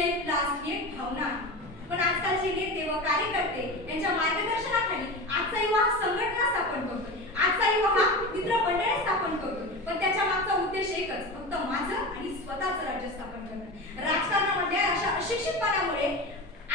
Self last ही एक भावना आहे. पण आजकालचे नेते व कार्यकर्ते यांच्या मार्गदर्शनाखाली आजचा युवा संघटना स्थापन करतोय, आजचा युवा हा मित्रमंडळे स्थापन करतोय. पण त्याच्या मागचा उद्देश एकच, फक्त माझं आणि स्वतःचं राज्य स्थापन करणं. राजकारणामध्ये अशा अशिक्षितपणामुळे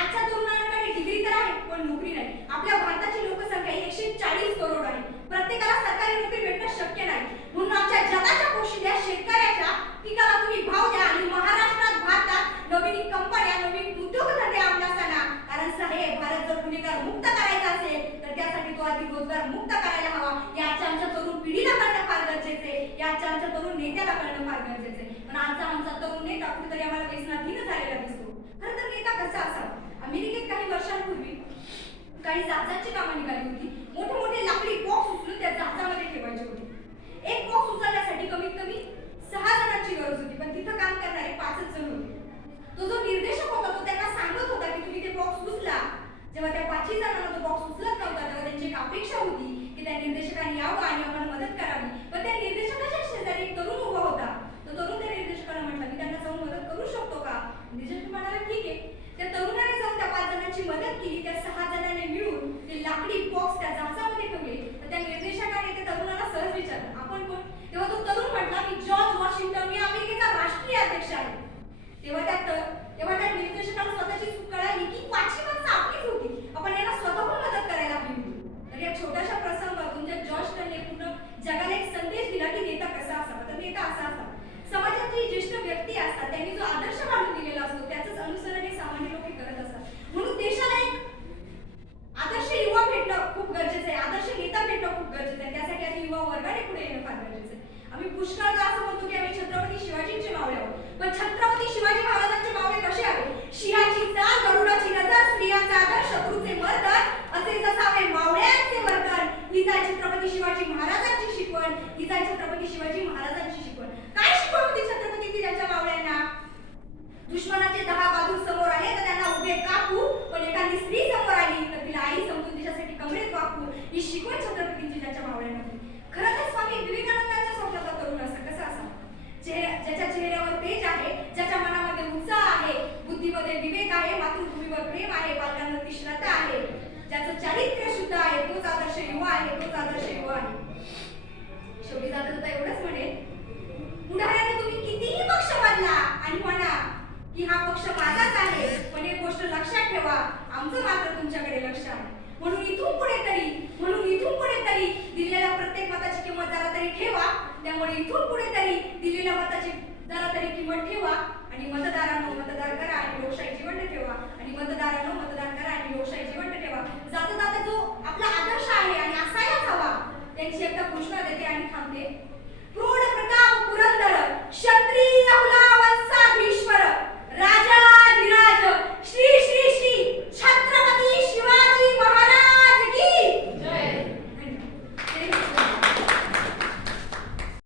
आजच्या तरुणांकडे डिग्री तर आहे पण नोकरी नाही. आपल्या भारताची लोकसंख्या 140 करोड आहे. प्रत्येकाला सरकारी नोकरी भेटणं शक्य नाही. म्हणून आमच्या जगाच्या पोशिंद्या शेतकऱ्याच्या पिकाला तुम्ही भाव द्या आणि महाराष्ट्रात भारतात नवीन कंपन्या नवीन उद्योगधंदे अंमलात आणा. कारण साहेब, भारत जर गुन्हेगार मुक्त करायचा असेल तर त्यासाठी तो आधी रोजगार मुक्त करायला हवा. याच्या आमच्या तरुण पिढीला कळणं फार गरजेचे आहे, याच्या आमच्या तरुण नेत्याला कळणं फार गरजेचे आहे. पण आजचा आमचा तरुण नेता कुठेतरी आम्हाला व्यसनाधीन झालेला दिसतो. खरं तर नेता कसा असावा? अमेरिकेत काही वर्षांपूर्वी काही जहाजांची कामं निघाली होती. मोठे मोठे लाकडी बॉक्स उचलून त्या जहाजामध्ये ठेवायचे होते. एक बॉक्स उचलण्यासाठी कमीत कमी 6 जणांची गरज होती, पण तिथं काम करणारे 5च जण होते. तो जो निर्देशक होता तो त्यांना सांगत होता की तुम्ही ते बॉक्स उचला. जेव्हा त्या 5 जणांना तो बॉक्स उचलत नव्हता तेव्हा त्यांची एक अपेक्षा होती की त्या निर्देशकाने यावं आणि आपण मदत करावी. पण त्या निर्देशकाच्या शेजारी एक तरुण उभा होता. तो तरुण त्या निर्देशकाला म्हटला, मी त्यांना जाऊन मदत करू शकतो का? निर्देशक म्हणाला, ठीक आहे. त्या तरुणाने जाऊन त्या 5 जणांची मदत केली. त्या 6 जणांनी मिळून ते लाकडी बॉक्स त्या जहाजामध्ये ठेवले. तर त्या निर्देशकाने त्या तरुणाला सहज विचारलं, आपण कोण? तेव्हा तो तरुण म्हटला, मी जॉर्ज वॉशिंग्टन, मी अमेरिकेचा राष्ट्रीय अध्यक्ष आहे. तेव्हा त्या निर्देशकाला स्वतःची चूक कळाली की 5 माणसं आपलीच होती, आपण यांना स्वतःहून मदत करायला हवी होती. तर या छोट्याशा प्रसंगातून ज्या जॉर्जने पूर्ण जगाला एक संदेश दिला की नेता कसा असावा. तर नेता असा असावा, समाजाची ज्येष्ठ व्यक्ती असतात त्यांनी जो आदर्श काढून दिलेला असतो त्याचंच अनुसरण हे सामान्य लोक करत असतात. म्हणून देशाला एक आदर्श युवा भेटणं खूप गरजेचं आहे, आदर्श नेता भेटणं खूप गरजेचं आहे. त्यासाठी आधी युवा वर्गाने पुढे येणं फार गरजेचं आहे. आम्ही पुष्कळदा असं म्हणतो की आम्ही छत्रपती शिवाजींचे मावळे आहोत, पण छत्रपती शिवाजी महाराजांचे मावळे कसे हवे? सिंहाची चाल, गरुडाची नजर, स्त्रियांचा आदर, शत्रूचे मर्दन, असे जसावे मावळ्यांचे वर्तन. हीच आहे छत्रपती शिवाजी महाराजांची शिकवण, हीच आहे छत्रपती शिवाजी महाराजांची शिकवण. काय शिकवण होती छत्रपतींची त्यांच्या मावळ्यांना? दुश्मनाचे 10 बहादूर समोर आले तर त्यांना उभे कापू, पण एखादी स्त्री समोर आली तर तिला आई समजून तिच्यासाठी कमरेत वाकू. ही शिकवण छत्रपतींची त्यांच्या मावळ्यांना होती. खरं तर स्वामी विवेकानंदांच्या स्वप्नातला तरुण कसा असावा? ज्याच्या चेहऱ्यावर तेज आहे, ज्याच्या मनामध्ये उत्साह आहे, बुद्धीमध्ये विवेक आहे, मातृभूमीवर प्रेम आहे, पालकांवरती श्रद्धा आहे, ज्याचं चारित्र्य शुद्ध आहे, तोच आदर्श युवा आहे, तोच आदर्श युवा आहे. शेवटी जाता एवढंच म्हणेल, पुढाऱ्याने तुम्ही कितीही पक्ष बदला आणि म्हणा की हा पक्ष माझाच आहे, पण एक गोष्ट लक्षात ठेवा, आमचं मात्र तुमच्याकडे लक्ष आहे. म्हणून इथून पुढे तरी दिलेल्या प्रत्येक मताची किंमत जरा तरी ठेवा. त्यामुळे इथून पुढे तरी दिलेल्या मताची जरा तरी किंमत ठेवा आणि मतदारांनो मतदार करा आणि लोकशाही जिवंत ठेवा. आणि मतदारांनो मतदान करा आणि लोकशाही जिवंत ठेवा. जाता जाता जो आपला आदर्श आहे आणि असायलाच हवा, त्यांची एकदा घोषणा देते आणि थांबते.